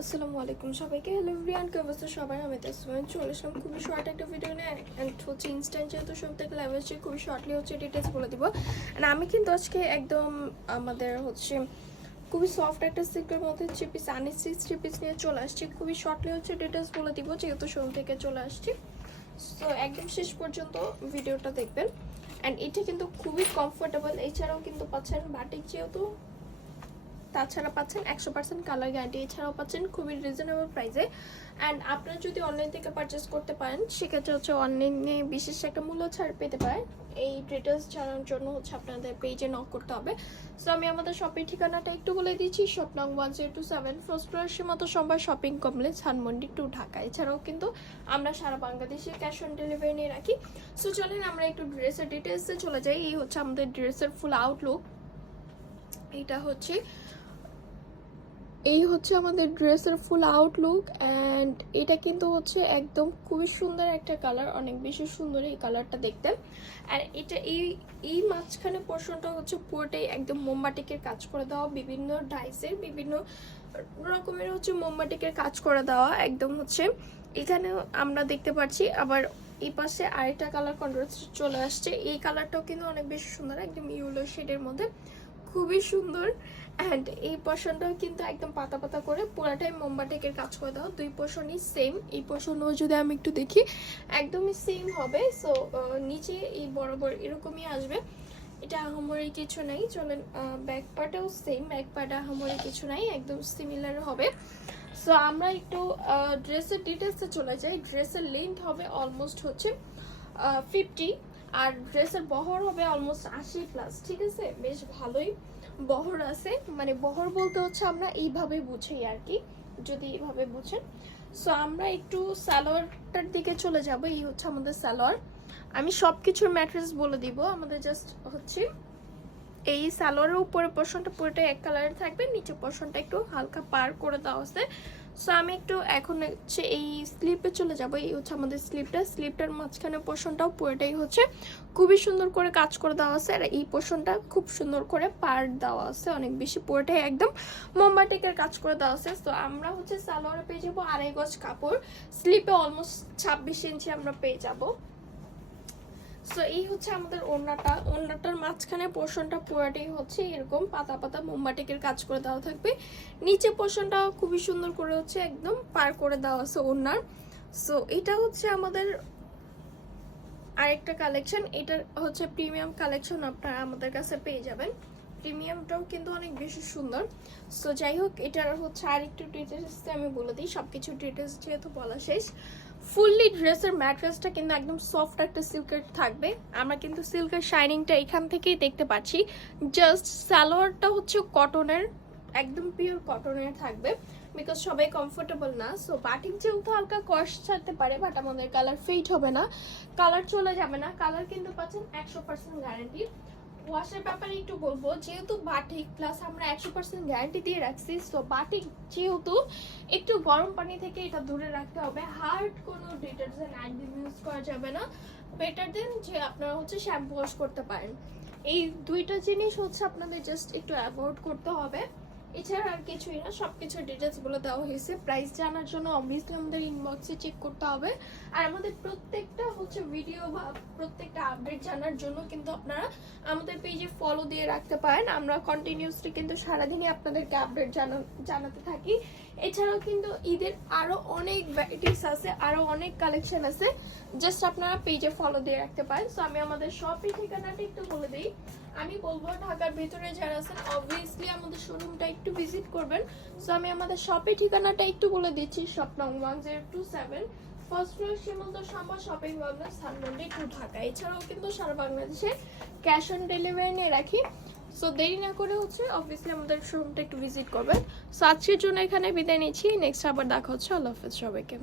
আসসালামু আলাইকুম সবাইকে। হ্যালো এভরিওয়ান, কি অবস্থা সবাই? আমি তাসমিন চলে আসলাম খুবই শর্ট একটা ভিডিও নিয়ে। অ্যান্ড হচ্ছে ইনস্ট্যান্ট যেহেতু সব থেকে লাইভ আসছে, খুবই শর্টলি হচ্ছে ডিটেলস বলে দিব। অ্যান্ড আমি কিন্তু আজকে একদম আমাদের হচ্ছে খুবই সফট একটা সিল্কের মধ্যে three piece unstitch three piece নিয়ে চলে আসছি। খুবই শর্টলি হচ্ছে ডিটেলস বলে দিব যেহেতু শোরুম থেকে চলে আসছি। সো একদম শেষ পর্যন্ত ভিডিওটা দেখবেন। অ্যান্ড এটা কিন্তু খুবই কমফোর্টেবল। এছাড়াও কিন্তু পাচ্ছেন বাটিক যেহেতু, তাছাড়া পাচ্ছেন 100% কালার গ্যারান্টি। এছাড়াও পাচ্ছেন খুবই রিজনেবল প্রাইসে। অ্যান্ড আপনারা যদি অনলাইন থেকে পারচেস করতে পারেন সেক্ষেত্রে হচ্ছে অনলাইনে বিশেষ একটা মূল্য ছাড় পেতে পারেন। এই ডিটেলস জানার জন্য হচ্ছে আপনাদের পেজে নক করতে হবে। সো আমি আমাদের শপের ঠিকানাটা একটু বলে দিচ্ছি। শপ নং 1027 ফার্স্ট ফ্লোর সীমান্ত সম্ভার শপিং কমপ্লেক্স ধানমন্ডি 2 ঢাকা। এছাড়াও কিন্তু আমরা সারা বাংলাদেশে ক্যাশ অন ডেলিভারি নিয়ে রাখি। সো চলেন আমরা একটু ড্রেসের ডিটেলসে চলে যাই। এই হচ্ছে আমাদের ড্রেসের ফুল আউটলুক। এই হচ্ছে আমাদের ড্রেসের ফুল আউটলুক। অ্যান্ড এটা কিন্তু হচ্ছে একদম খুবই সুন্দর একটা কালার, অনেক বেশি সুন্দর এই কালারটা দেখতে। আর এটা এই মাঝখানে পোর্শনটা হচ্ছে পুরোটাই একদম মোমবাটিকের কাজ করে দেওয়া, বিভিন্ন ডাইসের বিভিন্ন রকমের হচ্ছে মোমবাটিকের কাজ করে দেওয়া একদম হচ্ছে। এখানে আমরা দেখতে পাচ্ছি আবার এই পাশে আরেকটা কালার কন্ট্রাস্ট চলে আসছে। এই কালারটাও কিন্তু অনেক বেশি সুন্দর, একদম ইয়েলো শেডের মধ্যে খুবই সুন্দর। অ্যান্ড এই পোর্শনটাও কিন্তু একদম পাতা পাতা করে পুরাটাই মোমবাটিকের কাজ করে দাও। দুই পোর্শনই সেম। এই পোর্শনও যদি আমি একটু দেখি একদমই সেম হবে। সো নিচে এই বরাবর এরকমই আসবে। এটা আহামরি কিছু নাই। চলেন ব্যাক পার্টেও সেম, ব্যাক পার্টে আহামরি কিছু নাই, একদম সিমিলার হবে। সো আমরা একটু ড্রেসের ডিটেলসে চলে যাই। ড্রেসের লেন্থ হবে অলমোস্ট হচ্ছে 50, আর ড্রেসের বহর হবে অলমোস্ট 80+। ঠিক আছে, বেশ ভালোই বহর আছে। মানে বহর বলতে হচ্ছে আমরা এইভাবে বুঝি আর কি, যদি এইভাবে বুঝেন। সো আমরা একটু সালোয়ারটার দিকে চলে যাব। এই হচ্ছে আমাদের সালোয়ার। আমি সব কিছুর ম্যাট্রেস বলে দিব। আমাদের জাস্ট হচ্ছে এই সালোয়ারের উপরে পোর্শনটা পুরোটাই এক কালারের থাকবে, নিচে পোর্শনটা একটু হালকা পার করে দেওয়া আছে। সো আমি একটু এখন হচ্ছে এই স্লিপে চলে যাব। এই হচ্ছে আমাদের স্লিপটার মাঝখানে পোর্শনটাও পুরোটাই হচ্ছে খুবই সুন্দর করে কাজ করে দেওয়া আছে। আর এই পোর্শনটা খুব সুন্দর করে পার দেওয়া আছে, অনেক বেশি পুরোটাই একদম মোমবাটিকের কাজ করে দেওয়া আছে। তো আমরা হচ্ছে সালোয়ারে পেয়ে যাবো 2.5 গজ কাপড়, স্লিপে অলমোস্ট 26 ইঞ্চি আমরা পেয়ে যাবো। সো এই হচ্ছে আমাদের ওড়নাটার মাঝখানে পোর্শনটা পুরোটাই হচ্ছে এরকম পাতা পাতা মোমবাটিকের কাজ করে দেওয়া থাকবে। নিচে পোর্শনটা খুবই সুন্দর করে হচ্ছে একদম পার করে দেওয়া আছে ওড়নার। সো এটা হচ্ছে আমাদের আরেকটা কালেকশন। এটা হচ্ছে প্রিমিয়াম কালেকশন, আপনারা আমাদের কাছে পেয়ে যাবেন। প্রিমিয়ামটাও কিন্তু অনেক বেশি সুন্দর। সো যাই হোক, এটার হচ্ছে আরেকটু ডিটেলস আমি বলে দিই। সবকিছু ডিটেলস যেহেতু বলা শেষ। ফুললি ড্রেসের ম্যাট্রেসটা কিন্তু একদম সফট একটা সিল্কের থাকবে। আমরা কিন্তু সিল্কের শাইনিংটা এখান থেকেই দেখতে পাচ্ছি। জাস্ট সালোয়ারটা হচ্ছে কটনের, একদম পিওর কটনের থাকবে, বিকজ সবাই কমফোর্টেবল না। সো বাটিক যেহেতু হালকা কস্ট ছাড়তে পারে, বাট আমাদের কালার ফেড হবে না, কালার চলে যাবে না। কালার কিন্তু পাচ্ছেন 100% গ্যারান্টি। ওয়াশের ব্যাপারে একটু বলবো, যেহেতু বাটিক প্লাস আমরা 100% গ্যারান্টি দিয়ে রাখছি। সো বাটিক যেহেতু একটু গরম পানি থেকে এটা দূরে রাখতে হবে। হার্ড কোনো ডিটারজেন্ট একদম ইউজ করা যাবে না। বেটার দেন যে আপনারা হচ্ছে শ্যাম্পু ওয়াশ করতে পারেন। এই দুইটা জিনিস হচ্ছে আপনাদের জাস্ট একটু অ্যাভয়েড করতে হবে। এছাড়া আর কিছুই না, সবকিছু ডিটেলস বলে দেওয়া হয়েছে। প্রাইস জানার জন্য অবভিয়াসলি আমাদের ইনবক্সে চেক করতে হবে। আর আমাদের প্রত্যেকটা হচ্ছে ভিডিও বা প্রত্যেকটা আপডেট জানার জন্য কিন্তু আপনারা আমাদের পেজে ফলো দিয়ে রাখতে পারেন। আমরা কন্টিনিউসলি কিন্তু সারাদিনই আপনাদেরকে আপডেট জানাতে থাকি। এছাড়াও কিন্তু ঈদের আরো অনেক ভ্যারাইটিস আছে, আরো অনেক কালেকশন আছে, জাস্ট আপনারা পেজে ফলো দিয়ে রাখতে পারেন। সো আমি আমাদের শপের ঠিকানাটা একটু বলে দিই। আমি বলবো ঢাকার ভিতরে যারা আছেন অবভিয়াসলি আমাদের শোরুমটা একটু ভিজিট করবেন। সো আমি আমাদের শপের ঠিকানাটা একটু বলে দিচ্ছি। শপ নং 1027 ফার্স্ট ফ্লোর সীমান্ত সম্ভার শপিং কমপ্লেক্স ধানমন্ডি 2 ঢাকা। এছাড়াও কিন্তু সারা বাংলাদেশে ক্যাশ অন ডেলিভারি নিয়ে রাখি। সো দেরি না করে হচ্ছে অবভিয়াসলি আমাদের শোরুমটা একটু ভিজিট করবেন। সো আজকের জন্য এখানে বিদায় নিচ্ছি। নেক্সট আবার দেখা হচ্ছে। আল্লাহ হাফেজ সবাইকে।